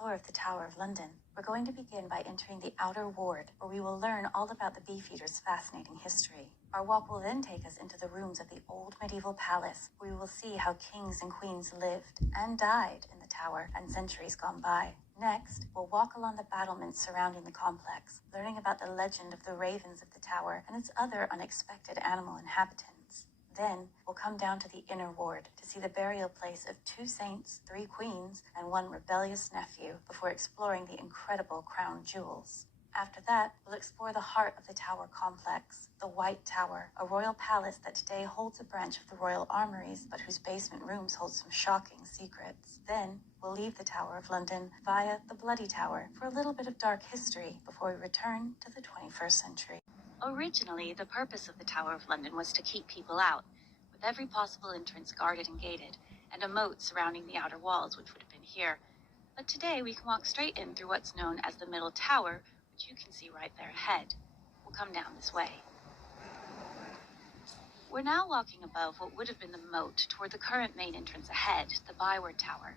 tour of the Tower of London, we're going to begin by entering the Outer Ward, where we will learn all about the Beefeaters' fascinating history. Our walk will then take us into the rooms of the old medieval palace, where we will see how kings and queens lived and died in the tower and centuries gone by. Next, we'll walk along the battlements surrounding the complex, learning about the legend of the ravens of the tower and its other unexpected animal inhabitants. Then, we'll come down to the Inner Ward to see the burial place of 2 saints, 3 queens, and 1 rebellious nephew before exploring the incredible crown jewels. After that, we'll explore the heart of the tower complex, the White Tower, a royal palace that today holds a branch of the royal armories, but whose basement rooms hold some shocking secrets. Then, we'll leave the Tower of London via the Bloody Tower for a little bit of dark history before we return to the 21st century. Originally, the purpose of the Tower of London was to keep people out, with every possible entrance guarded and gated, and a moat surrounding the outer walls, which would have been here. But today, we can walk straight in through what's known as the Middle Tower, which you can see right there ahead. We'll come down this way. We're now walking above what would have been the moat toward the current main entrance ahead, the Byward Tower.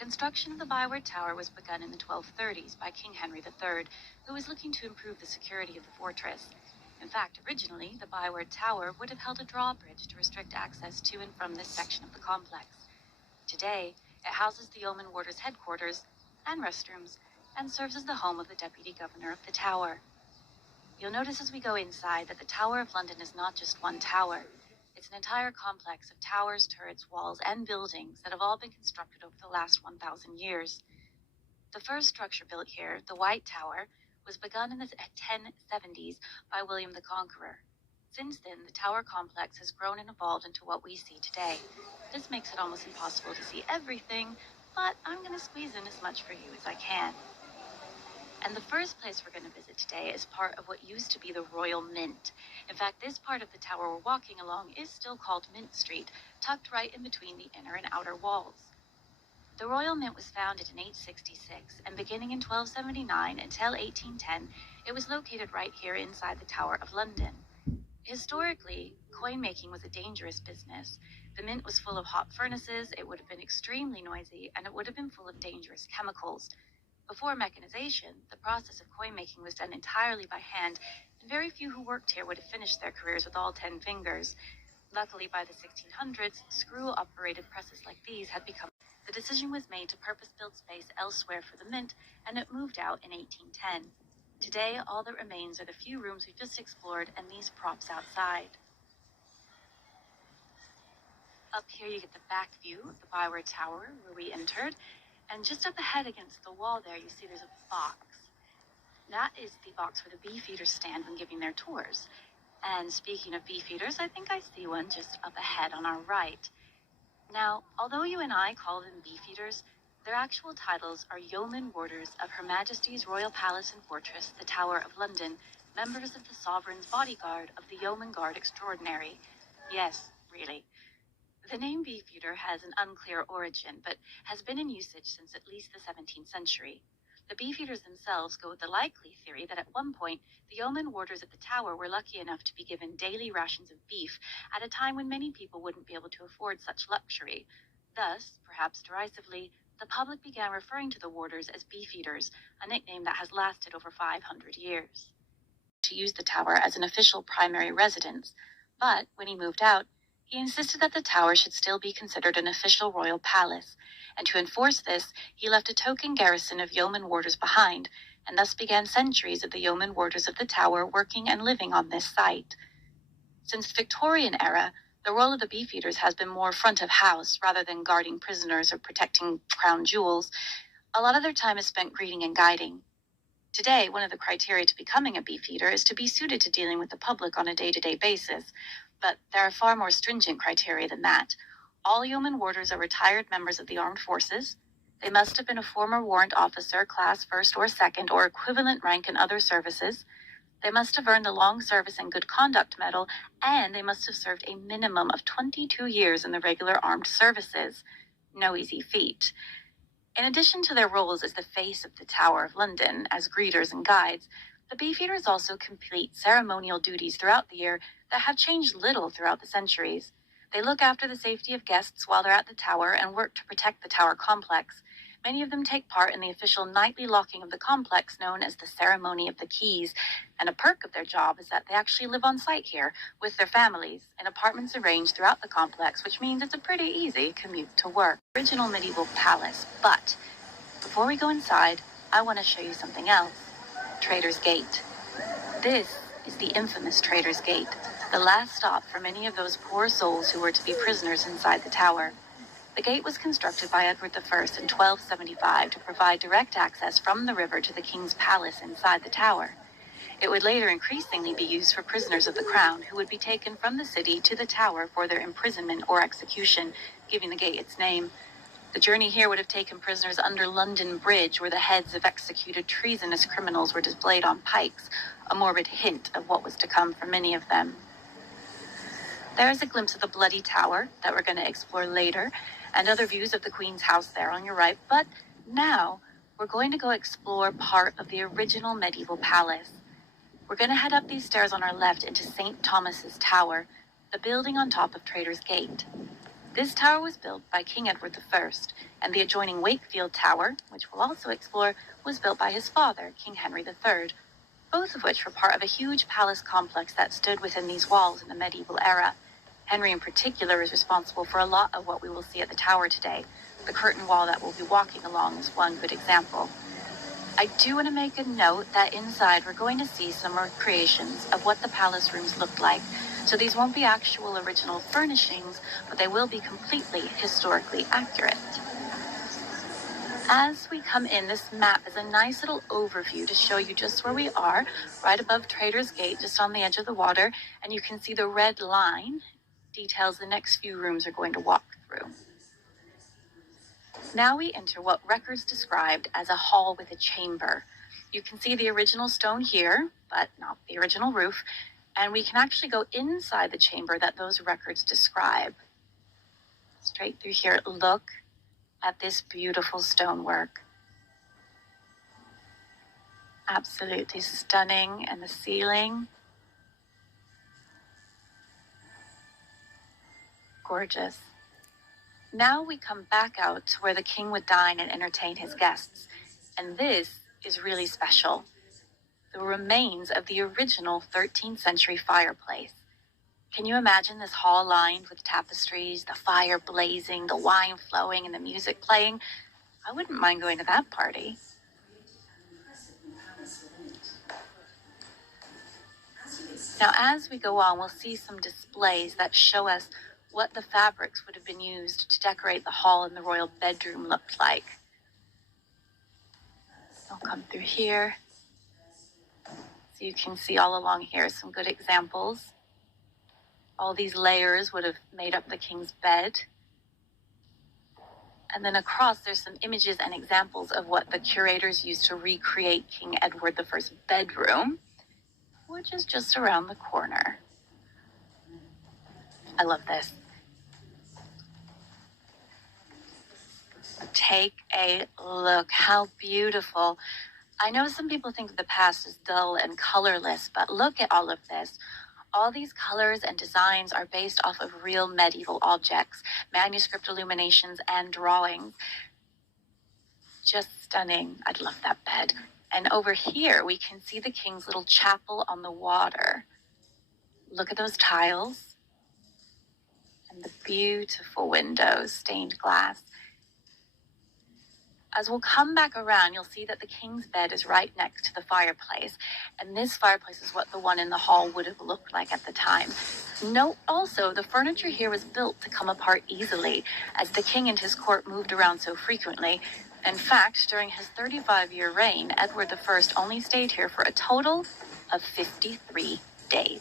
Construction of the Byward Tower was begun in the 1230s by King Henry III, who was looking to improve the security of the fortress. In fact, originally, the Byward Tower would have held a drawbridge to restrict access to and from this section of the complex. Today, it houses the Yeoman Warders' headquarters and restrooms, and serves as the home of the Deputy Governor of the Tower. You'll notice as we go inside that the Tower of London is not just one tower. It's an entire complex of towers, turrets, walls, and buildings that have all been constructed over the last 1,000 years. The first structure built here, the White Tower, was begun in the 1070s by William the Conqueror. Since then, the tower complex has grown and evolved into what we see today. This makes it almost impossible to see everything, but I'm going to squeeze in as much for you as I can. And the first place we're going to visit today is part of what used to be the Royal Mint. In fact, this part of the tower we're walking along is still called Mint Street, tucked right in between the inner and outer walls. The Royal Mint was founded in 866, and beginning in 1279 until 1810, it was located right here inside the Tower of London. Historically, coin making was a dangerous business. The mint was full of hot furnaces, it would have been extremely noisy, and it would have been full of dangerous chemicals. Before mechanization, the process of coin making was done entirely by hand, and very few who worked here would have finished their careers with all 10 fingers. Luckily, by the 1600s, screw-operated presses like these had become. The decision was made to purpose-build space elsewhere for the mint, and it moved out in 1810. Today, all that remains are the few rooms we've just explored and these props outside. Up here you get the back view of the Byward Tower, where we entered, and just up ahead against the wall there, you see there's a box. That is the box where the Beefeaters stand when giving their tours. And speaking of Beefeaters, I think I see one just up ahead on our right. Now, although you and I call them Beefeaters, their actual titles are Yeoman Warders of Her Majesty's Royal Palace and Fortress, the Tower of London, members of the Sovereign's Bodyguard of the Yeoman Guard Extraordinary. Yes, really. The name Beefeater has an unclear origin, but has been in usage since at least the 17th century. The Beefeaters themselves go with the likely theory that at one point, the yeoman warders at the tower were lucky enough to be given daily rations of beef at a time when many people wouldn't be able to afford such luxury. Thus, perhaps derisively, the public began referring to the warders as Beefeaters, a nickname that has lasted over 500 years. To use the tower as an official primary residence, but when he moved out, he insisted that the tower should still be considered an official royal palace, and to enforce this, he left a token garrison of yeoman warders behind, and thus began centuries of the yeoman warders of the tower working and living on this site. Since the Victorian era, the role of the Beefeaters has been more front of house rather than guarding prisoners or protecting crown jewels. A lot of their time is spent greeting and guiding. Today, one of the criteria to becoming a Beefeater is to be suited to dealing with the public on a day-to-day basis, but there are far more stringent criteria than that. All yeoman warders are retired members of the armed forces. They must have been a former warrant officer, class 1st or 2nd, or equivalent rank in other services. They must have earned the Long Service and Good Conduct Medal, and they must have served a minimum of 22 years in the regular armed services. No easy feat. In addition to their roles as the face of the Tower of London, as greeters and guides, the Beefeaters also complete ceremonial duties throughout the year that have changed little throughout the centuries. They look after the safety of guests while they're at the tower and work to protect the tower complex. Many of them take part in the official nightly locking of the complex known as the Ceremony of the Keys, and a perk of their job is that they actually live on site here with their families in apartments arranged throughout the complex, which means it's a pretty easy commute to work. Original medieval palace, but before we go inside, I want to show you something else. Traitor's Gate. This is the infamous Traitor's Gate, the last stop for many of those poor souls who were to be prisoners inside the tower. The gate was constructed by Edward I in 1275 to provide direct access from the river to the king's palace inside the tower. It would later increasingly be used for prisoners of the crown who would be taken from the city to the tower for their imprisonment or execution, giving the gate its name. The journey here would have taken prisoners under London Bridge, where the heads of executed treasonous criminals were displayed on pikes, a morbid hint of what was to come for many of them. There is a glimpse of the Bloody Tower that we're going to explore later, and other views of the Queen's house there on your right, but now we're going to go explore part of the original medieval palace. We're going to head up these stairs on our left into St. Thomas's Tower, the building on top of Traitor's Gate. This tower was built by King Edward I, and the adjoining Wakefield Tower, which we'll also explore, was built by his father, King Henry III, both of which were part of a huge palace complex that stood within these walls in the medieval era. Henry in particular is responsible for a lot of what we will see at the tower today. The curtain wall that we'll be walking along is one good example. I do want to make a note that inside we're going to see some recreations of what the palace rooms looked like. So these won't be actual original furnishings, but they will be completely historically accurate. As we come in, this map is a nice little overview to show you just where we are, right above Traitor's Gate, just on the edge of the water, and you can see the red line details the next few rooms are going to walk through. Now we enter what records described as a hall with a chamber. You can see the original stone here, but not the original roof, and we can actually go inside the chamber that those records describe. Straight through here, look at this beautiful stonework. Absolutely stunning, and the ceiling. Gorgeous. Now we come back out to where the king would dine and entertain his guests, and this is really special. The remains of the original 13th century fireplace. Can you imagine this hall lined with tapestries, the fire blazing, the wine flowing, and the music playing? I wouldn't mind going to that party. Now, as we go on, we'll see some displays that show us what the fabrics would have been used to decorate the hall and the royal bedroom looked like. I'll come through here. So you can see all along here some good examples. All these layers would have made up the king's bed. And then across, there's some images and examples of what the curators used to recreate King Edward I's bedroom, which is just around the corner. I love this. Take a look. How beautiful. I know some people think the past is dull and colorless, but look at all of this. All these colors and designs are based off of real medieval objects, manuscript illuminations, and drawings. Just stunning. I'd love that bed. And over here, we can see the king's little chapel on the water. Look at those tiles and the beautiful windows, stained glass. As we'll come back around, you'll see that the king's bed is right next to the fireplace. And this fireplace is what the one in the hall would have looked like at the time. Note also, the furniture here was built to come apart easily, as the king and his court moved around so frequently. In fact, during his 35-year reign, Edward I only stayed here for a total of 53 days.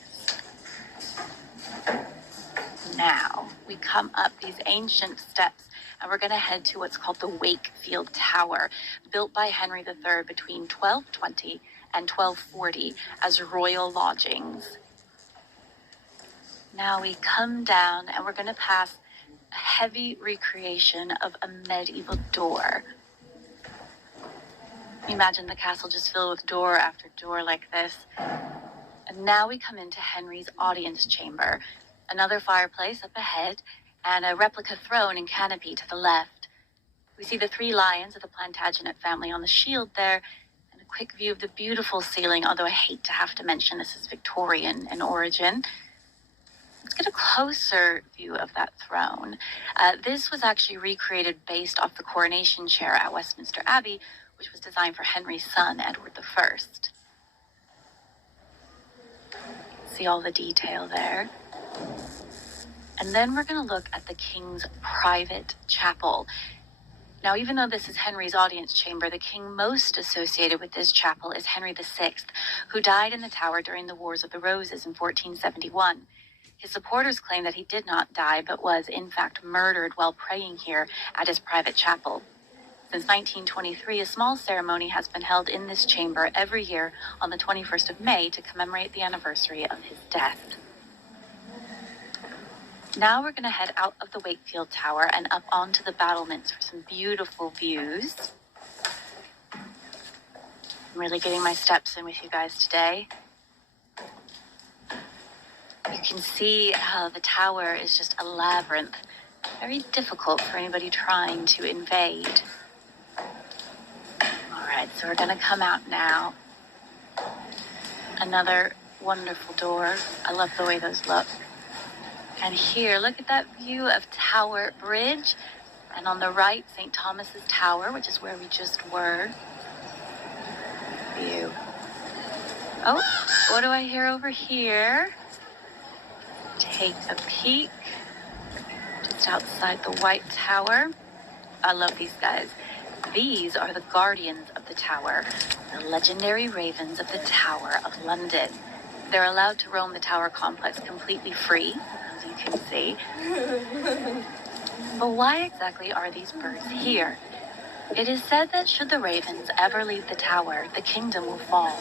Now, we come up these ancient steps, and we're going to head to what's called the Wakefield Tower, built by Henry III between 1220 and 1240 as royal lodgings. Now we come down, and we're going to pass a heavy recreation of a medieval door. Imagine the castle just filled with door after door like this. And now we come into Henry's audience chamber, another fireplace up ahead, and a replica throne and canopy to the left. We see the 3 lions of the Plantagenet family on the shield there, and a quick view of the beautiful ceiling, although I hate to have to mention this is Victorian in origin. Let's get a closer view of that throne. This was actually recreated based off the coronation chair at Westminster Abbey, which was designed for Henry's son, Edward I. See all the detail there. And then we're going to look at the king's private chapel. Now, even though this is Henry's audience chamber, the king most associated with this chapel is Henry VI, who died in the Tower during the Wars of the Roses in 1471. His supporters claim that he did not die, but was in fact murdered while praying here at his private chapel. Since 1923, a small ceremony has been held in this chamber every year on the 21st of May to commemorate the anniversary of his death. Now we're going to head out of the Wakefield Tower and up onto the battlements for some beautiful views. I'm really getting my steps in with you guys today. You can see how the tower is just a labyrinth, very difficult for anybody trying to invade. All right, so we're going to come out now. Another wonderful door. I love the way those look. And here, look at that view of Tower Bridge. And on the right, St. Thomas's Tower, which is where we just were. View. Oh, what do I hear over here? Take a peek. Just outside the White Tower. I love these guys. These are the guardians of the tower, the legendary ravens of the Tower of London. They're allowed to roam the tower complex completely free, as you can see. But why exactly are these birds here? It is said that should the ravens ever leave the tower, the kingdom will fall.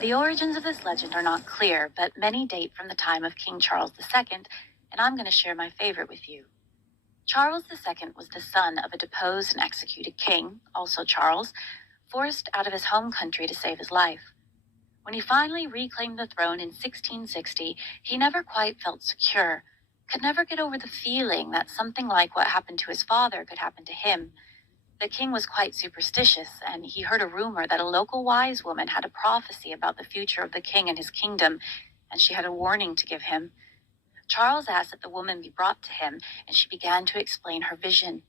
The origins of this legend are not clear, but many date from the time of King Charles II, and I'm going to share my favorite with you. Charles II was the son of a deposed and executed king, also Charles, forced out of his home country to save his life. When he finally reclaimed the throne in 1660, he never quite felt secure, could never get over the feeling that something like what happened to his father could happen to him. The king was quite superstitious, and he heard a rumor that a local wise woman had a prophecy about the future of the king and his kingdom, and she had a warning to give him. Charles asked that the woman be brought to him, and she began to explain her vision.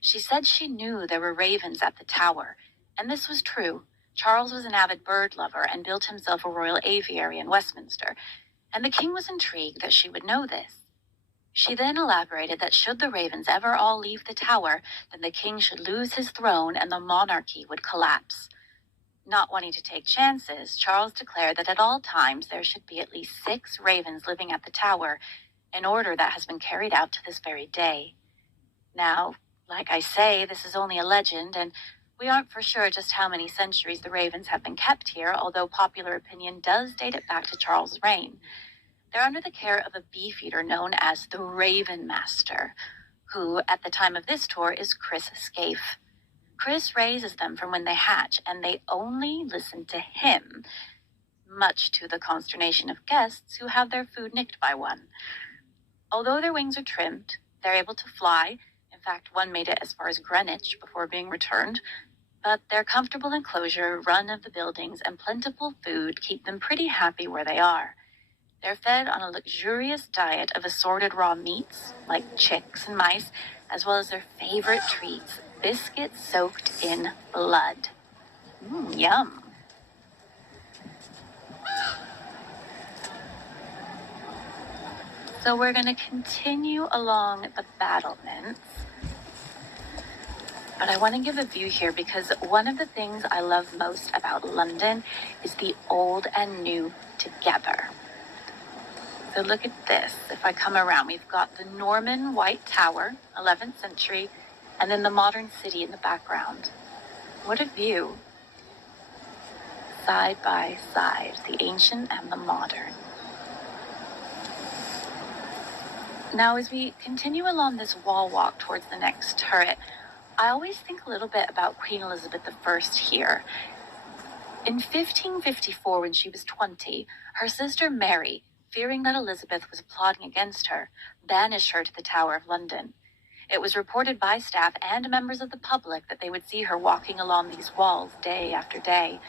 She said she knew there were ravens at the tower, and this was true. Charles was an avid bird lover and built himself a royal aviary in Westminster, and the king was intrigued that she would know this. She then elaborated that should the ravens ever all leave the tower, then the king should lose his throne and the monarchy would collapse. Not wanting to take chances, Charles declared that at all times there should be at least 6 ravens living at the tower, an order that has been carried out to this very day. Now, like I say, this is only a legend, and we aren't for sure just how many centuries the ravens have been kept here, although popular opinion does date it back to Charles' reign. They're under the care of a beefeater known as the Raven Master, who, at the time of this tour, is Chris Scaife. Chris raises them from when they hatch, and they only listen to him, much to the consternation of guests who have their food nicked by one. Although their wings are trimmed, they're able to fly. In fact, one made it as far as Greenwich before being returned. But their comfortable enclosure, run of the buildings, and plentiful food keep them pretty happy where they are. They're fed on a luxurious diet of assorted raw meats, like chicks and mice, as well as their favorite treats, biscuits soaked in blood. Yum. So we're going to continue along the battlements. But I want to give a view here because one of the things I love most about London is the old and new together. So look at this. If I come around, we've got the Norman White Tower, 11th century, and then the modern city in the background. What a view. Side by side, the ancient and the modern. Now, as we continue along this wall walk towards the next turret, I always think a little bit about Queen Elizabeth I here. In 1554, when she was 20, her sister Mary, fearing that Elizabeth was plotting against her, banished her to the Tower of London. It was reported by staff and members of the public that they would see her walking along these walls day after day.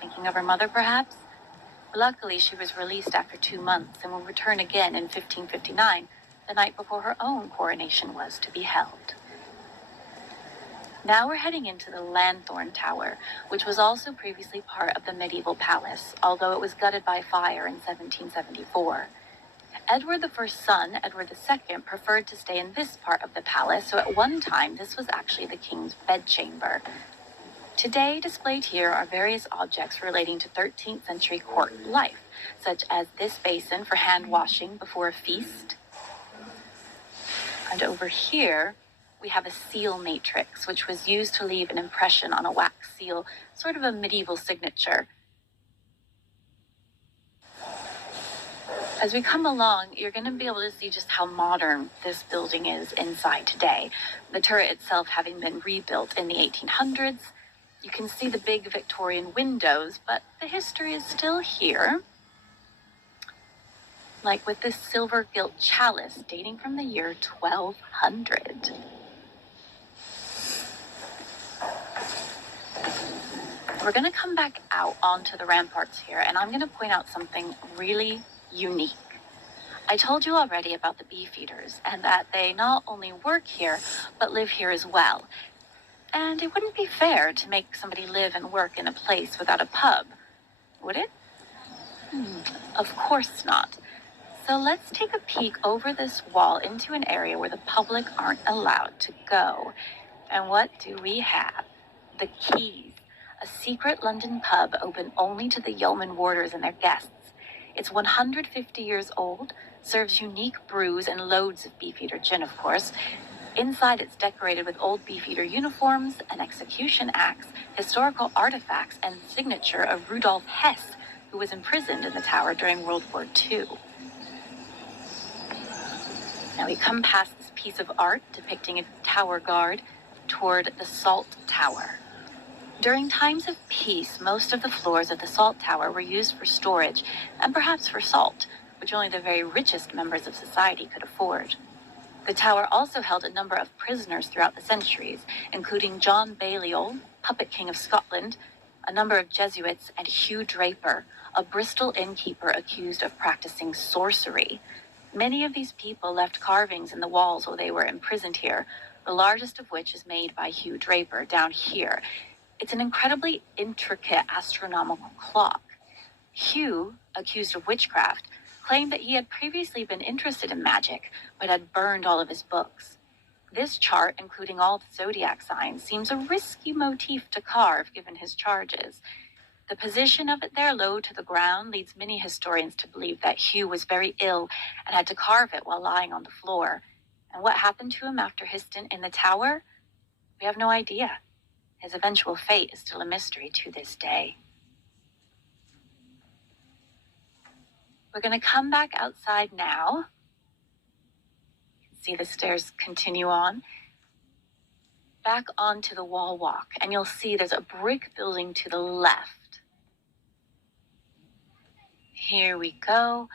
Thinking of her mother, perhaps? Luckily, she was released after 2 months and will return again in 1559, the night before her own coronation was to be held. Now we're heading into the Lanthorn Tower, which was also previously part of the medieval palace, although it was gutted by fire in 1774. Edward I's son, Edward II, preferred to stay in this part of the palace, so at one time this was actually the king's bedchamber. Today, displayed here are various objects relating to 13th century court life, such as this basin for hand washing before a feast. And over here, we have a seal matrix, which was used to leave an impression on a wax seal, sort of a medieval signature. As we come along, you're going to be able to see just how modern this building is inside today. The turret itself having been rebuilt in the 1800s. You can see the big Victorian windows, but the history is still here. Like with this silver gilt chalice dating from the year 1200. We're going to come back out onto the ramparts here, and I'm going to point out something really unique. I told you already about the beefeaters, and that they not only work here, but live here as well. And it wouldn't be fair to make somebody live and work in a place without a pub, would it? Of course not. So let's take a peek over this wall into an area where the public aren't allowed to go. And what do we have? The Keys, a secret London pub open only to the yeoman warders and their guests. It's 150 years old, serves unique brews and loads of Beefeater gin, of course. Inside, it's decorated with old Beefeater uniforms, an execution axe, historical artifacts, and the signature of Rudolf Hess, who was imprisoned in the tower during World War II. Now we come past this piece of art depicting a tower guard toward the Salt Tower. During times of peace, most of the floors of the Salt Tower were used for storage and perhaps for salt, which only the very richest members of society could afford. The tower also held a number of prisoners throughout the centuries, including John Balliol, puppet king of Scotland, a number of Jesuits, and Hugh Draper, a Bristol innkeeper accused of practicing sorcery. Many of these people left carvings in the walls while they were imprisoned here, the largest of which is made by Hugh Draper down here. It's an incredibly intricate astronomical clock. Hugh, accused of witchcraft, claimed that he had previously been interested in magic, but had burned all of his books. This chart, including all the zodiac signs, seems a risky motif to carve given his charges. The position of it there low to the ground leads many historians to believe that Hugh was very ill and had to carve it while lying on the floor. And what happened to him after his stint in the tower? We have no idea. His eventual fate is still a mystery to this day. We're going to come back outside now. You can see the stairs continue on. Back onto the wall walk, and you'll see there's a brick building to the left. Here we go.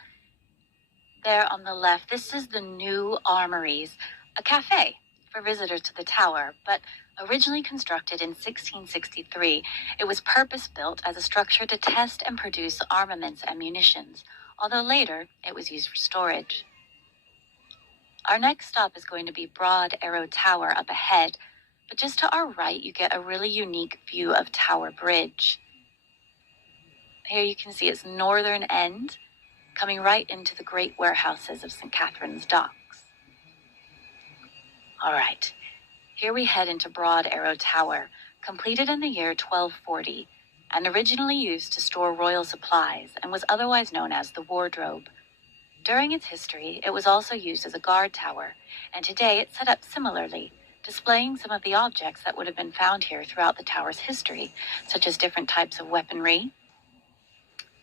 There on the left, this is the New Armories, a cafe for visitors to the tower, but originally constructed in 1663, it was purpose-built as a structure to test and produce armaments and munitions, although later it was used for storage. Our next stop is going to be Broad Arrow Tower up ahead, but just to our right you get a really unique view of Tower Bridge. Here you can see its northern end, coming right into the great warehouses of St. Catherine's Docks. All right, here we head into Broad Arrow Tower, completed in the year 1240, and originally used to store royal supplies and was otherwise known as the wardrobe. During its history, it was also used as a guard tower, and today it's set up similarly, displaying some of the objects that would have been found here throughout the tower's history, such as different types of weaponry.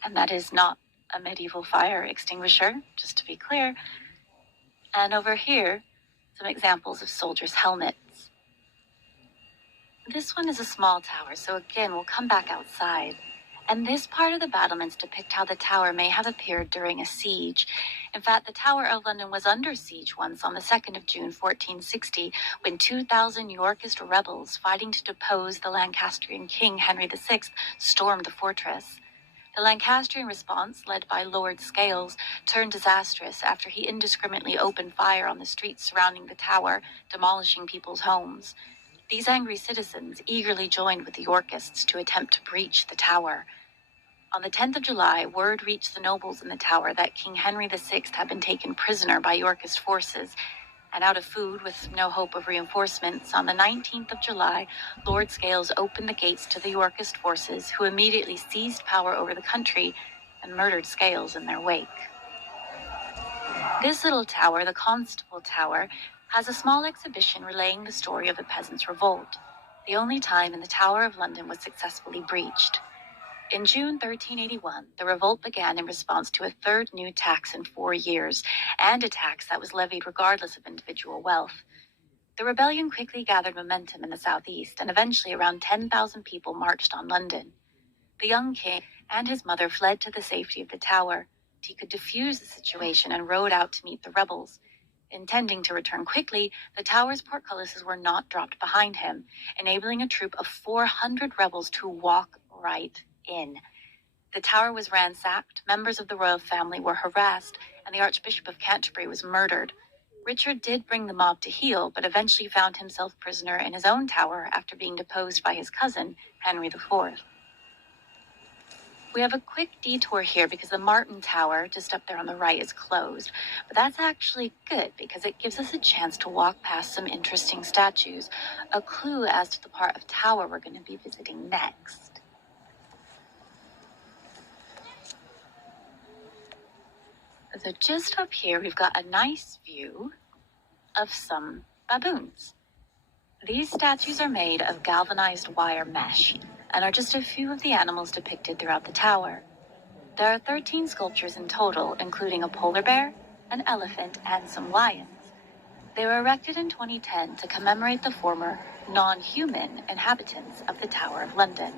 And that is not a medieval fire extinguisher, just to be clear. And over here, some examples of soldiers' helmets. This one is a small tower, so again, we'll come back outside. And this part of the battlements depict how the tower may have appeared during a siege. In fact, the Tower of London was under siege once on the 2nd of June, 1460, when 2,000 Yorkist rebels fighting to depose the Lancastrian king Henry VI stormed the fortress. The Lancastrian response, led by Lord Scales, turned disastrous after he indiscriminately opened fire on the streets surrounding the tower, demolishing people's homes. These angry citizens eagerly joined with the Yorkists to attempt to breach the tower. On the 10th of July, word reached the nobles in the tower that King Henry VI had been taken prisoner by Yorkist forces, and out of food with no hope of reinforcements, on the 19th of July, Lord Scales opened the gates to the Yorkist forces, who immediately seized power over the country and murdered Scales in their wake. This little tower, the Constable Tower, has a small exhibition relaying the story of the peasants' revolt, the only time in the Tower of London was successfully breached. In June 1381, the revolt began in response to a third new tax in 4 years, and a tax that was levied regardless of individual wealth. The rebellion quickly gathered momentum in the southeast, and eventually around 10,000 people marched on London. The young king and his mother fled to the safety of the tower. He could defuse the situation and rode out to meet the rebels. Intending to return quickly, the tower's portcullises were not dropped behind him, enabling a troop of 400 rebels to walk right in. The tower was ransacked, members of the royal family were harassed, and the Archbishop of Canterbury was murdered. Richard did bring the mob to heel, but eventually found himself prisoner in his own tower after being deposed by his cousin, Henry IV. We have a quick detour here because the Martin Tower, just up there on the right, is closed. But that's actually good because it gives us a chance to walk past some interesting statues, a clue as to the part of tower we're going to be visiting next. So just up here, we've got a nice view of some baboons. These statues are made of galvanized wire mesh and are just a few of the animals depicted throughout the tower. There are 13 sculptures in total, including a polar bear, an elephant, and some lions. They were erected in 2010 to commemorate the former non-human inhabitants of the Tower of London.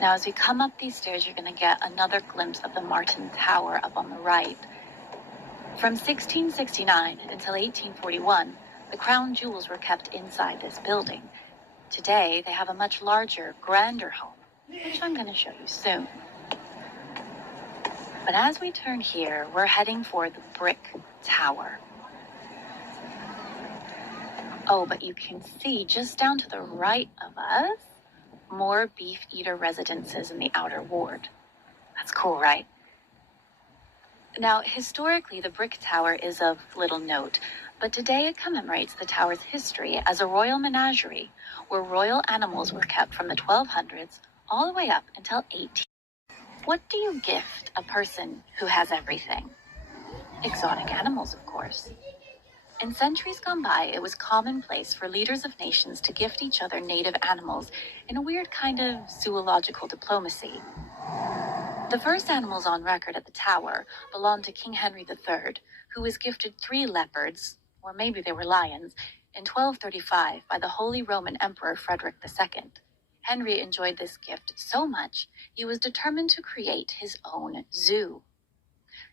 Now, as we come up these stairs, you're going to get another glimpse of the Martin Tower up on the right. From 1669 until 1841, the crown jewels were kept inside this building. Today, they have a much larger, grander home, which I'm going to show you soon. But as we turn here, we're heading for the Brick Tower. Oh, but you can see just down to the right of us, more Beef Eater residences in the outer ward. That's cool, right? Now, historically, the Brick Tower is of little note, but today it commemorates the tower's history as a royal menagerie, where royal animals were kept from the 1200s all the way up until 18. What do you gift a person who has everything? Exotic animals, of course. In centuries gone by, it was commonplace for leaders of nations to gift each other native animals in a weird kind of zoological diplomacy. The first animals on record at the tower belonged to King Henry III, who was gifted 3 leopards, or maybe they were lions, in 1235 by the Holy Roman Emperor Frederick II. Henry enjoyed this gift so much, he was determined to create his own zoo.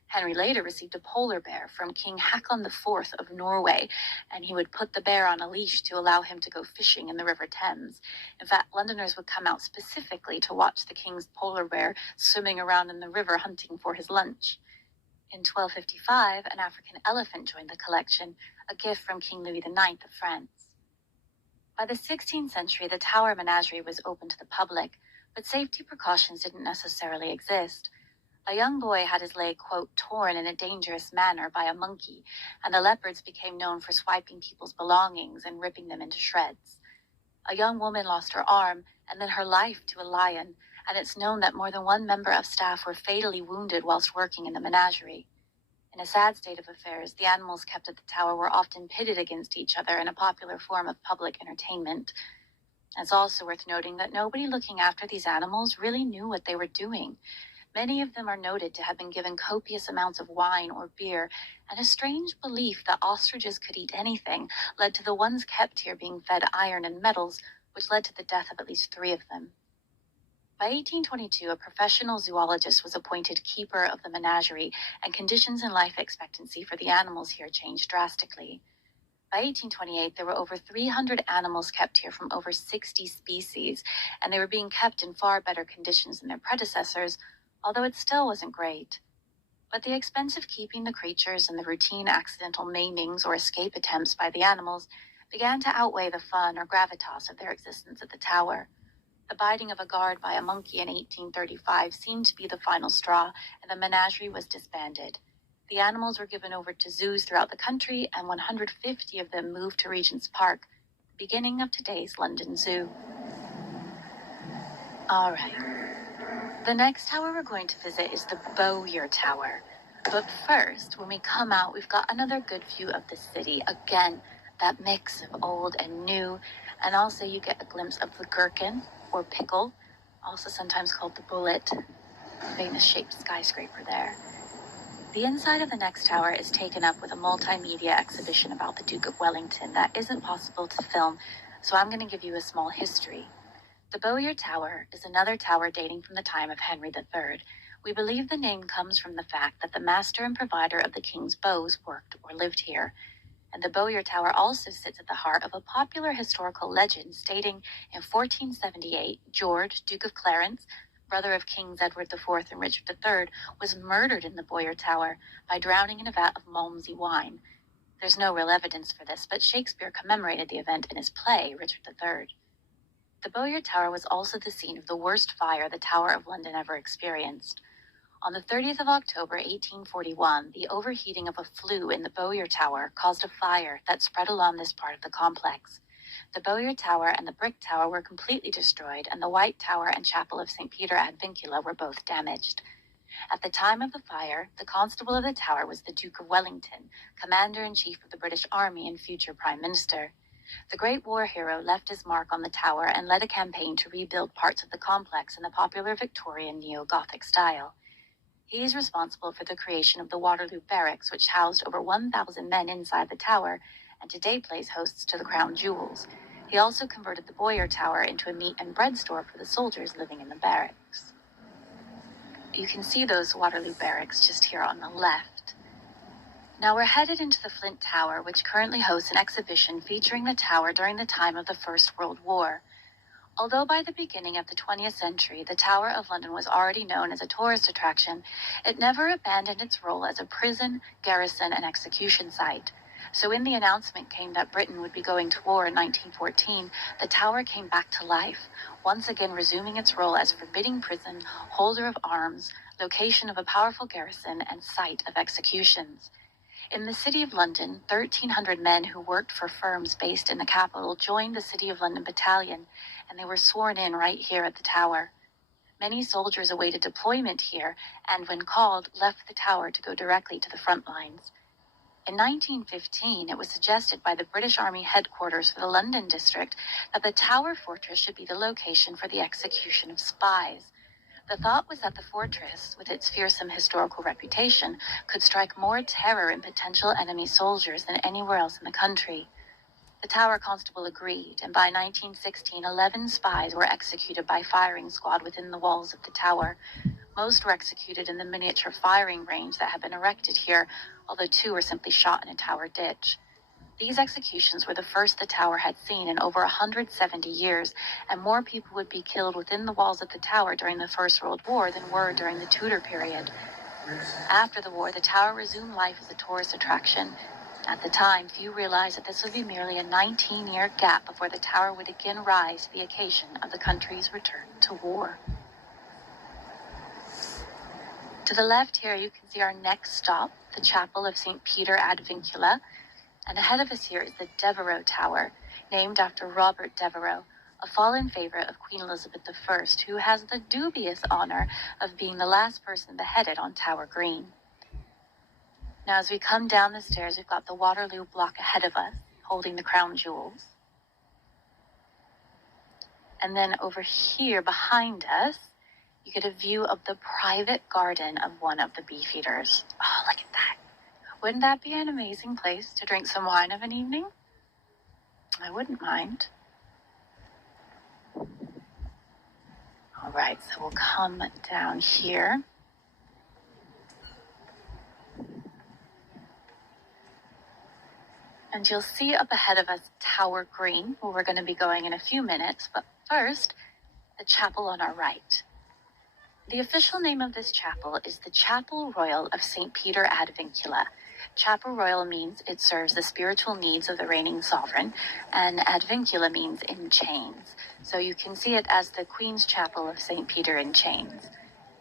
Henry later received a polar bear from King Haakon IV of Norway, and he would put the bear on a leash to allow him to go fishing in the River Thames. In fact, Londoners would come out specifically to watch the king's polar bear swimming around in the river hunting for his lunch. In 1255, an African elephant joined the collection, a gift from King Louis IX of France. By the 16th century, the Tower Menagerie was open to the public, but safety precautions didn't necessarily exist. A young boy had his leg, quote, torn in a dangerous manner by a monkey, and the leopards became known for swiping people's belongings and ripping them into shreds. A young woman lost her arm and then her life to a lion, and it's known that more than one member of staff were fatally wounded whilst working in the menagerie. In a sad state of affairs, the animals kept at the tower were often pitted against each other in a popular form of public entertainment. It's also worth noting that nobody looking after these animals really knew what they were doing. Many of them are noted to have been given copious amounts of wine or beer, and a strange belief that ostriches could eat anything led to the ones kept here being fed iron and metals, which led to the death of at least 3 of them. By 1822, a professional zoologist was appointed keeper of the menagerie, and conditions in life expectancy for the animals here changed drastically. By 1828, there were over 300 animals kept here from over 60 species, and they were being kept in far better conditions than their predecessors, although it still wasn't great. But the expense of keeping the creatures and the routine accidental maimings or escape attempts by the animals began to outweigh the fun or gravitas of their existence at the tower. The biting of a guard by a monkey in 1835 seemed to be the final straw, and the menagerie was disbanded. The animals were given over to zoos throughout the country, and 150 of them moved to Regent's Park, the beginning of today's London Zoo. All right. The next tower we're going to visit is the Bowyer Tower. But first, when we come out, we've got another good view of the city. Again, that mix of old and new, and also you get a glimpse of the gherkin, or pickle, also sometimes called the bullet, famous shaped skyscraper there. The inside of the next tower is taken up with a multimedia exhibition about the Duke of Wellington that isn't possible to film, so I'm going to give you a small history. The Bowyer Tower is another tower dating from the time of Henry III. We believe the name comes from the fact that the master and provider of the king's bows worked or lived here. And the Bowyer Tower also sits at the heart of a popular historical legend stating in 1478, George, Duke of Clarence, brother of Kings Edward IV and Richard III, was murdered in the Bowyer Tower by drowning in a vat of Malmsey wine. There's no real evidence for this, but Shakespeare commemorated the event in his play, Richard III. The Bowyer Tower was also the scene of the worst fire the Tower of London ever experienced. On the 30th of October, 1841, the overheating of a flue in the Bowyer Tower caused a fire that spread along this part of the complex. The Bowyer Tower and the Brick Tower were completely destroyed, and the White Tower and Chapel of St. Peter ad Vincula were both damaged. At the time of the fire, the constable of the tower was the Duke of Wellington, Commander-in-Chief of the British Army and future Prime Minister. The great war hero left his mark on the tower and led a campaign to rebuild parts of the complex in the popular Victorian neo-Gothic style. He is responsible for the creation of the Waterloo Barracks, which housed over 1,000 men inside the tower, and today plays hosts to the Crown Jewels. He also converted the Bowyer Tower into a meat and bread store for the soldiers living in the barracks. You can see those Waterloo Barracks just here on the left. Now we're headed into the Flint Tower, which currently hosts an exhibition featuring the tower during the time of the First World War. Although by the beginning of the 20th century, the Tower of London was already known as a tourist attraction, it never abandoned its role as a prison, garrison, and execution site. So when the announcement came that Britain would be going to war in 1914, the tower came back to life, once again resuming its role as forbidding prison, holder of arms, location of a powerful garrison, and site of executions. In the City of London, 1,300 men who worked for firms based in the capital joined the City of London Battalion, and they were sworn in right here at the tower. Many soldiers awaited deployment here, and when called, left the tower to go directly to the front lines. In 1915, it was suggested by the British Army headquarters for the London district that the Tower Fortress should be the location for the execution of spies. The thought was that the fortress, with its fearsome historical reputation, could strike more terror in potential enemy soldiers than anywhere else in the country. The Tower Constable agreed, and by 1916, 11 spies were executed by firing squad within the walls of the tower. Most were executed in the miniature firing range that had been erected here, although 2 were simply shot in a tower ditch. These executions were the first the tower had seen in over 170 years, and more people would be killed within the walls of the tower during the First World War than were during the Tudor period. After the war, the tower resumed life as a tourist attraction. At the time, few realized that this would be merely a 19-year gap before the tower would again rise to the occasion of the country's return to war. To the left here, you can see our next stop, the Chapel of St. Peter ad Vincula, and ahead of us here is the Devereux Tower, named after Robert Devereux, a fallen favorite of Queen Elizabeth I, who has the dubious honor of being the last person beheaded on Tower Green. Now, as we come down the stairs, we've got the Waterloo block ahead of us, holding the crown jewels. And then over here behind us, you get a view of the private garden of one of the Beefeaters. Oh, look at that. Wouldn't that be an amazing place to drink some wine of an evening? I wouldn't mind. All right, so we'll come down here. And you'll see up ahead of us Tower Green, where we're going to be going in a few minutes. But first, the chapel on our right. The official name of this chapel is the Chapel Royal of St. Peter ad Vincula. Chapel Royal means it serves the spiritual needs of the reigning sovereign, and ad Vincula means in chains. So you can see it as the Queen's Chapel of St. Peter in chains.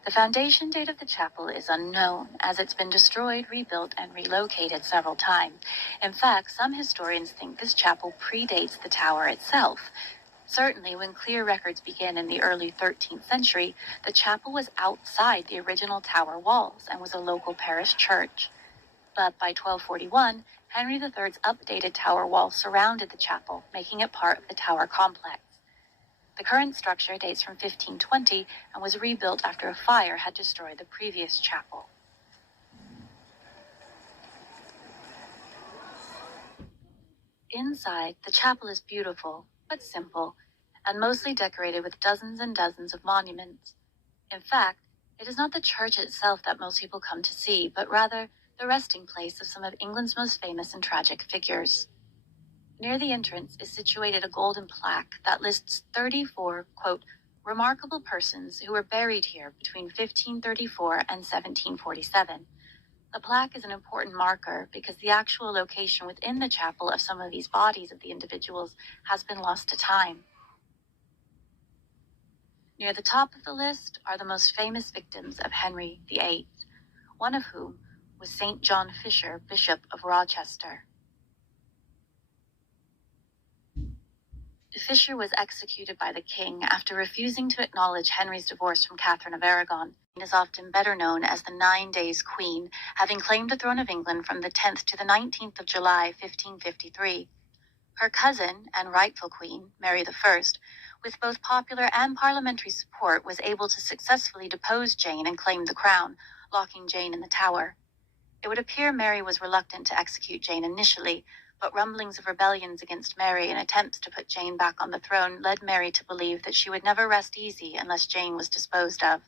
The foundation date of the chapel is unknown, as it's been destroyed, rebuilt, and relocated several times. In fact, some historians think this chapel predates the tower itself. Certainly, when clear records begin in the early 13th century, the chapel was outside the original tower walls and was a local parish church. But by 1241, Henry III's updated tower wall surrounded the chapel, making it part of the tower complex. The current structure dates from 1520 and was rebuilt after a fire had destroyed the previous chapel. Inside, the chapel is beautiful, but simple, and mostly decorated with dozens and dozens of monuments. In fact, it is not the church itself that most people come to see, but rather the resting place of some of England's most famous and tragic figures. Near the entrance is situated a golden plaque that lists 34, quote, remarkable persons who were buried here between 1534 and 1747. The plaque is an important marker because the actual location within the chapel of some of these bodies of the individuals has been lost to time. Near the top of the list are the most famous victims of Henry VIII, one of whom was St. John Fisher, Bishop of Rochester. Fisher was executed by the king after refusing to acknowledge Henry's divorce from Catherine of Aragon, and is often better known as the 9 Days Queen, having claimed the throne of England from the 10th to the 19th of July, 1553. Her cousin and rightful queen, Mary I, with both popular and parliamentary support, was able to successfully depose Jane and claim the crown, locking Jane in the Tower. It would appear Mary was reluctant to execute Jane initially, but rumblings of rebellions against Mary and attempts to put Jane back on the throne led Mary to believe that she would never rest easy unless Jane was disposed of.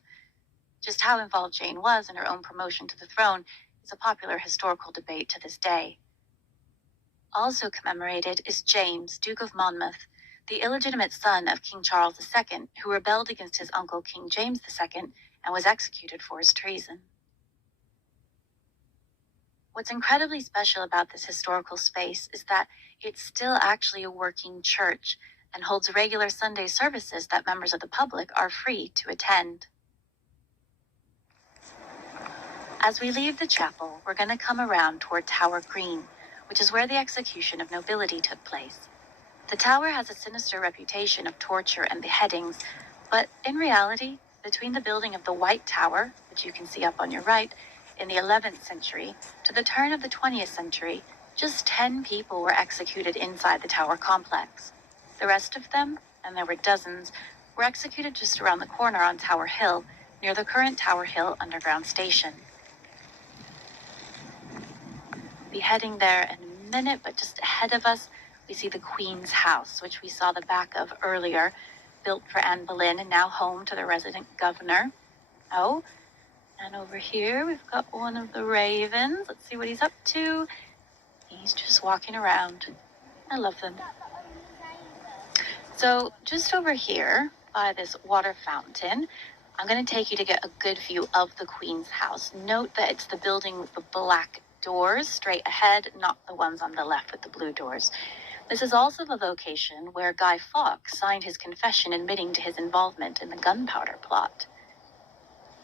Just how involved Jane was in her own promotion to the throne is a popular historical debate to this day. Also commemorated is James, Duke of Monmouth, the illegitimate son of King Charles II, who rebelled against his uncle King James II and was executed for his treason. What's incredibly special about this historical space is that it's still actually a working church and holds regular Sunday services that members of the public are free to attend. As we leave the chapel, we're going to come around toward Tower Green, which is where the execution of nobility took place. The tower has a sinister reputation of torture and beheadings, but in reality, between the building of the White Tower, which you can see up on your right, in the 11th century, to the turn of the 20th century, just 10 people were executed inside the tower complex. The rest of them, and there were dozens, were executed just around the corner on Tower Hill, near the current Tower Hill Underground Station. We'll be heading there in a minute, but just ahead of us, we see the Queen's House, which we saw the back of earlier, built for Anne Boleyn and now home to the resident governor. Oh, and over here, we've got one of the ravens. Let's see what he's up to. He's just walking around. I love them. So just over here by this water fountain, I'm going to take you to get a good view of the Queen's House. Note that it's the building with the black doors straight ahead, not the ones on the left with the blue doors. This is also the location where Guy Fawkes signed his confession admitting to his involvement in the gunpowder plot.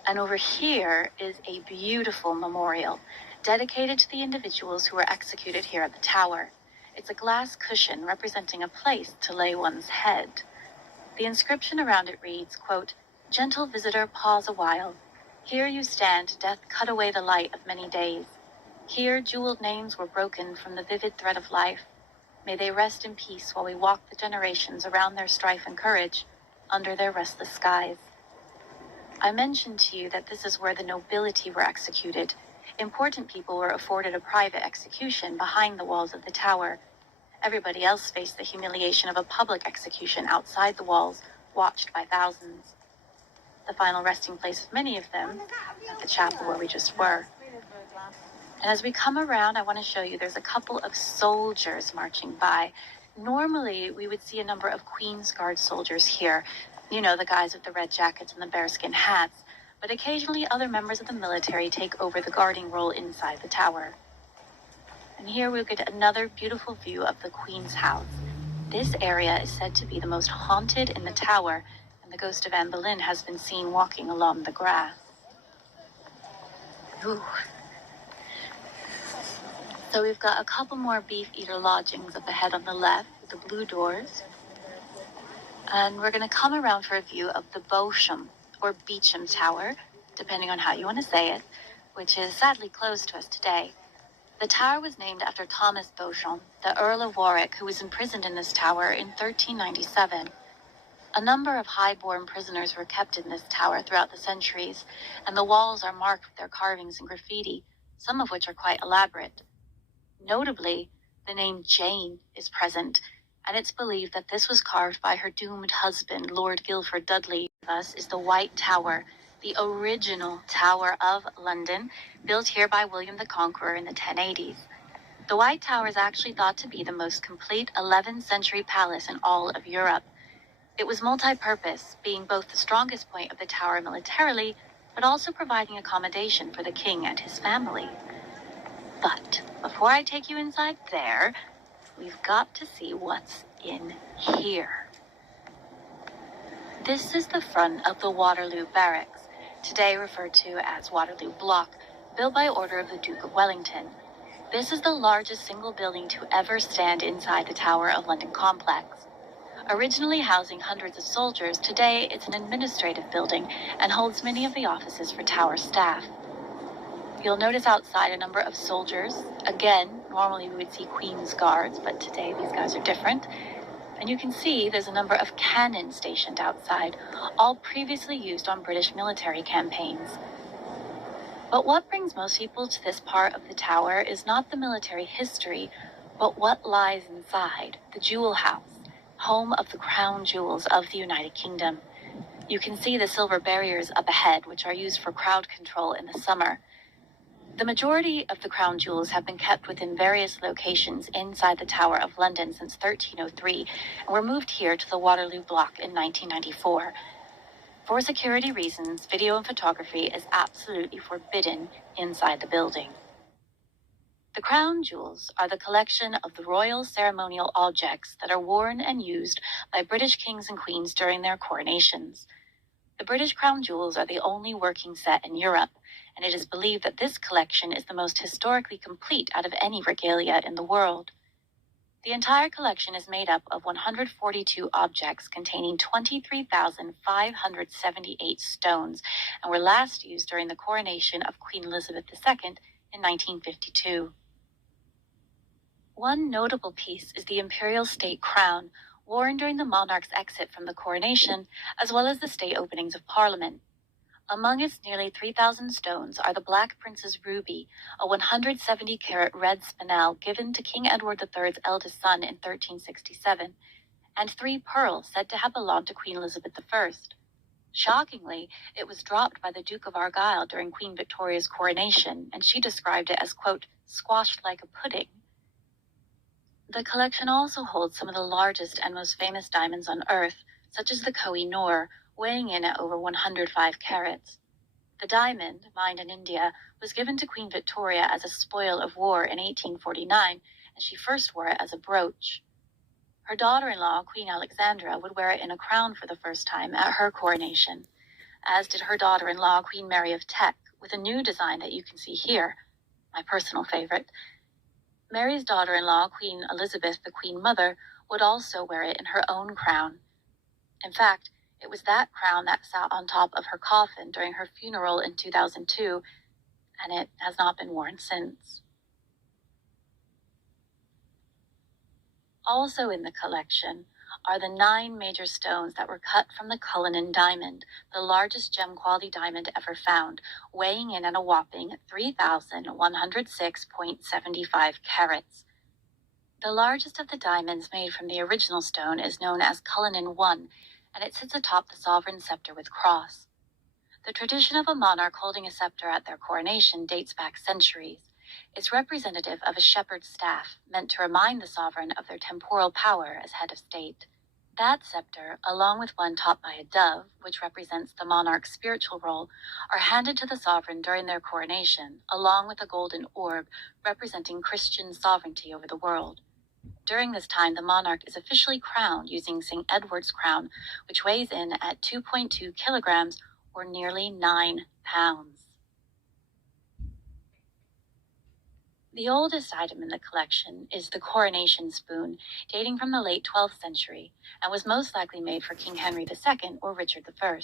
And over here is a beautiful memorial dedicated to the individuals who were executed here at the tower. It's a glass cushion representing a place to lay one's head. The inscription around it reads, quote, "Gentle visitor, pause a while. Here you stand, death cut away the light of many days. Here jeweled names were broken from the vivid thread of life. May they rest in peace while we walk the generations around their strife and courage, under their restless skies." I mentioned to you that this is where the nobility were executed. Important people were afforded a private execution behind the walls of the tower. Everybody else faced the humiliation of a public execution outside the walls, watched by thousands. the final resting place of many of them, at the chapel where we just were. And as we come around, I want to show you there's a couple of soldiers marching by. Normally, we would see a number of Queen's Guard soldiers here. You know, the guys with the red jackets and the bearskin hats. But occasionally, other members of the military take over the guarding role inside the tower. And here we'll get another beautiful view of the Queen's house. This area is said to be the most haunted in the tower, and the ghost of Anne Boleyn has been seen walking along the grass. Ooh. So we've got a couple more Beef Eater lodgings up ahead on the left with the blue doors. And we're going to come around for a view of the Beauchamp, or Beauchamp Tower, depending on how you want to say it, which is sadly closed to us today. The tower was named after Thomas Beauchamp, the Earl of Warwick, who was imprisoned in this tower in 1397. A number of high-born prisoners were kept in this tower throughout the centuries, and the walls are marked with their carvings and graffiti, some of which are quite elaborate. Notably, the name Jane is present, and it's believed that this was carved by her doomed husband, Lord Guildford Dudley. Thus is the White Tower, the original Tower of London, built here by William the Conqueror in the 1080s. The White Tower is actually thought to be the most complete 11th century palace in all of Europe. It was multi-purpose, being both the strongest point of the tower militarily, but also providing accommodation for the king and his family. But before I take you inside there, we've got to see what's in here. This is the front of the Waterloo Barracks, today referred to as Waterloo Block, built by order of the Duke of Wellington. This is the largest single building to ever stand inside the Tower of London complex. Originally housing hundreds of soldiers, today it's an administrative building and holds many of the offices for Tower staff. You'll notice outside a number of soldiers. Again, normally we would see Queen's Guards, but today these guys are different. And you can see there's a number of cannons stationed outside, all previously used on British military campaigns. But what brings most people to this part of the tower is not the military history, but what lies inside, the Jewel House, home of the crown jewels of the United Kingdom. You can see the silver barriers up ahead, which are used for crowd control in the summer. The majority of the crown jewels have been kept within various locations inside the Tower of London since 1303, and were moved here to the Waterloo Block in 1994. For security reasons, video and photography is absolutely forbidden inside the building. The crown jewels are the collection of the royal ceremonial objects that are worn and used by British kings and queens during their coronations. The British crown jewels are the only working set in Europe, and it is believed that this collection is the most historically complete out of any regalia in the world. The entire collection is made up of 142 objects containing 23,578 stones, and were last used during the coronation of Queen Elizabeth II in 1952. One notable piece is the imperial state crown, worn during the monarch's exit from the coronation, as well as the state openings of Parliament. Among its nearly 3,000 stones are the Black Prince's ruby, a 170-carat red spinel given to King Edward III's eldest son in 1367, and 3 pearls said to have belonged to Queen Elizabeth I. Shockingly, it was dropped by the Duke of Argyll during Queen Victoria's coronation, and she described it as, quote, squashed like a pudding. The collection also holds some of the largest and most famous diamonds on Earth, such as the Koh-i-Noor, weighing in at over 105 carats. The diamond, mined in India, was given to Queen Victoria as a spoil of war in 1849, and she first wore it as a brooch. Her daughter-in-law, Queen Alexandra, would wear it in a crown for the first time at her coronation, as did her daughter-in-law, Queen Mary of Teck, with a new design that you can see here, my personal favorite. Mary's daughter-in-law, Queen Elizabeth, the Queen Mother, would also wear it in her own crown. In fact, it was that crown that sat on top of her coffin during her funeral in 2002, and it has not been worn since. Also in the collection are the 9 major stones that were cut from the Cullinan diamond, the largest gem-quality diamond ever found, weighing in at a whopping 3,106.75 carats. The largest of the diamonds made from the original stone is known as Cullinan I, and it sits atop the sovereign scepter with cross. The tradition of a monarch holding a scepter at their coronation dates back centuries. It's representative of a shepherd's staff, meant to remind the sovereign of their temporal power as head of state. That scepter, along with one topped by a dove, which represents the monarch's spiritual role, are handed to the sovereign during their coronation, along with a golden orb representing Christian sovereignty over the world. During this time, the monarch is officially crowned using St. Edward's crown, which weighs in at 2.2 kilograms or nearly 9 pounds. The oldest item in the collection is the coronation spoon, dating from the late 12th century, and was most likely made for King Henry II or Richard I.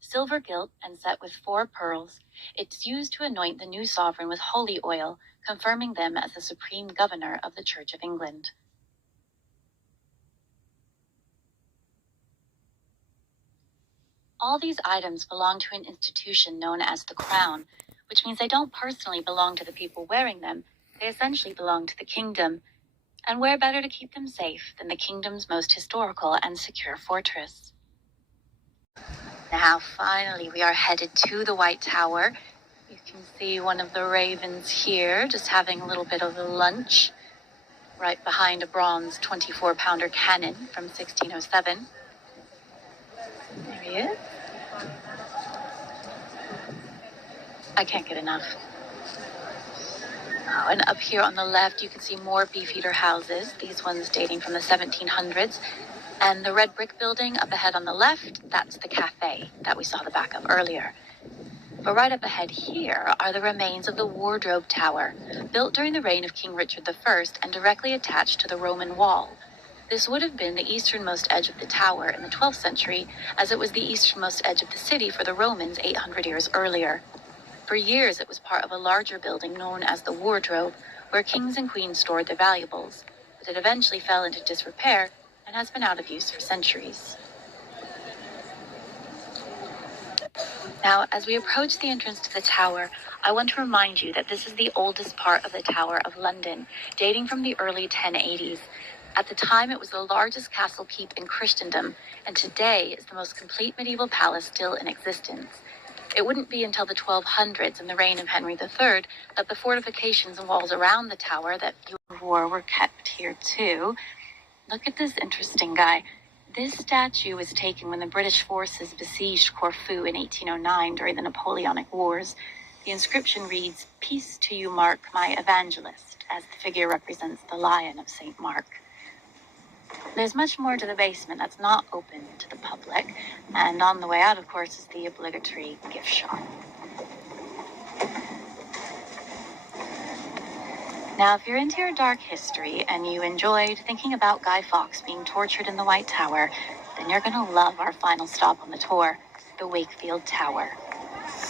Silver gilt and set with 4 pearls, it's used to anoint the new sovereign with holy oil, confirming them as the supreme governor of the Church of England. All these items belong to an institution known as the Crown, which means they don't personally belong to the people wearing them. They essentially belong to the kingdom. And where better to keep them safe than the kingdom's most historical and secure fortress? Now, finally, we are headed to the White Tower. You can see one of the ravens here, just having a little bit of a lunch, right behind a bronze 24-pounder cannon from 1607. There he is. I can't get enough. Oh, and up here on the left, you can see more beefeater houses, these ones dating from the 1700s. And the red brick building up ahead on the left, that's the cafe that we saw the back of earlier. But right up ahead here are the remains of the Wardrobe Tower, built during the reign of King Richard I and directly attached to the Roman wall. This would have been the easternmost edge of the tower in the 12th century, as it was the easternmost edge of the city for the Romans 800 years earlier. For years, it was part of a larger building known as the Wardrobe, where kings and queens stored their valuables, but it eventually fell into disrepair and has been out of use for centuries. Now, as we approach the entrance to the tower, I want to remind you that this is the oldest part of the Tower of London, dating from the early 1080s. At the time, it was the largest castle keep in Christendom, and today is the most complete medieval palace still in existence. It wouldn't be until the 1200s in the reign of Henry III that the fortifications and walls around the tower that you wore were kept here too. Look at this interesting guy. This statue was taken when the British forces besieged Corfu in 1809 during the Napoleonic Wars. The inscription reads, "Peace to you, Mark, my evangelist," as the figure represents the lion of St. Mark. There's much more to the basement that's not open to the public, and on the way out, of course, is the obligatory gift shop. Now, if you're into your dark history and you enjoyed thinking about Guy Fawkes being tortured in the White Tower, then you're going to love our final stop on the tour, the Wakefield Tower.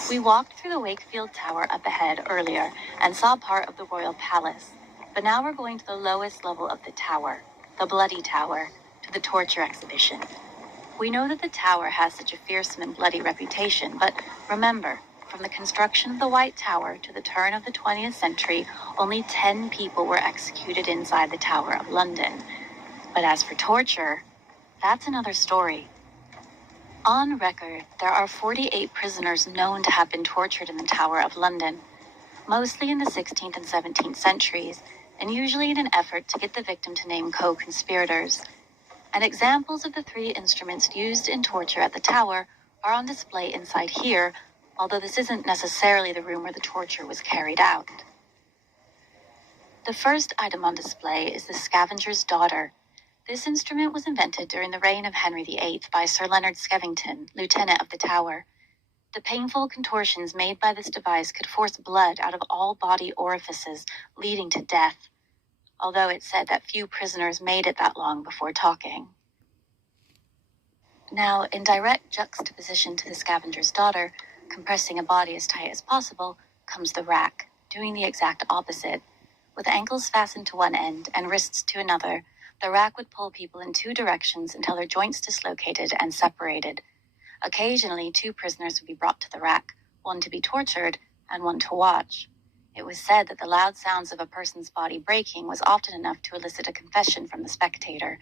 We walked through the Wakefield Tower up ahead earlier and saw part of the Royal Palace, but now we're going to the lowest level of the tower, the Bloody Tower, to the torture exhibition. We know that the tower has such a fearsome and bloody reputation, but remember, from the construction of the White Tower to the turn of the 20th century, only 10 people were executed inside the Tower of London. But as for torture, that's another story. On record, there are 48 prisoners known to have been tortured in the Tower of London, mostly in the 16th and 17th centuries, and usually in an effort to get the victim to name co-conspirators. And examples of the 3 instruments used in torture at the tower are on display inside here, although this isn't necessarily the room where the torture was carried out. The first item on display is the Scavenger's Daughter. This instrument was invented during the reign of Henry VIII by Sir Leonard Skevington, lieutenant of the Tower. The painful contortions made by this device could force blood out of all body orifices, leading to death, although it's said that few prisoners made it that long before talking. Now, in direct juxtaposition to the Scavenger's Daughter, compressing a body as tight as possible, comes the rack, doing the exact opposite. With ankles fastened to one end and wrists to another, the rack would pull people in 2 directions until their joints dislocated and separated. Occasionally, 2 prisoners would be brought to the rack, one to be tortured and one to watch. It was said that the loud sounds of a person's body breaking was often enough to elicit a confession from the spectator,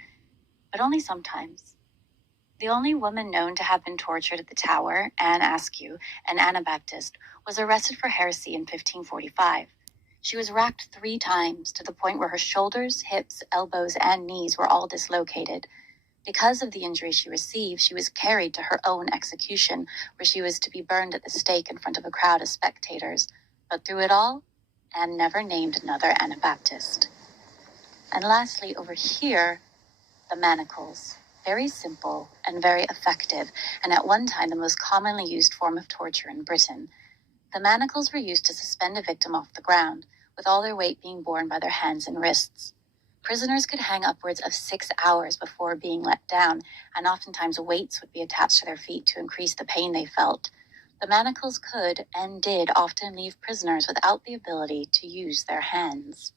but only sometimes. The only woman known to have been tortured at the tower, Anne Askew, an Anabaptist, was arrested for heresy in 1545. She was racked 3 times to the point where her shoulders, hips, elbows, and knees were all dislocated. Because of the injury she received, she was carried to her own execution, where she was to be burned at the stake in front of a crowd of spectators. But through it all, Anne never named another Anabaptist. And lastly, over here, the manacles. Very simple and very effective, and at one time the most commonly used form of torture in Britain. The manacles were used to suspend a victim off the ground, with all their weight being borne by their hands and wrists. Prisoners could hang upwards of 6 hours before being let down, and oftentimes weights would be attached to their feet to increase the pain they felt. The manacles could, and did, often leave prisoners without the ability to use their hands.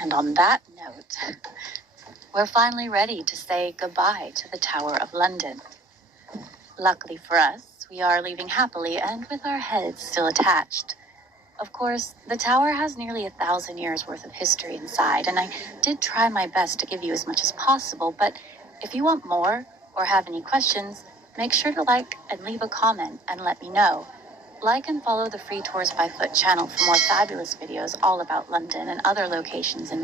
And on that note, we're finally ready to say goodbye to the Tower of London. Luckily for us, we are leaving happily and with our heads still attached. Of course, the tower has nearly 1,000 years worth of history inside, and I did try my best to give you as much as possible, but if you want more or have any questions, make sure to like and leave a comment and let me know. Like and follow the Free Tours by Foot channel for more fabulous videos all about London and other locations in the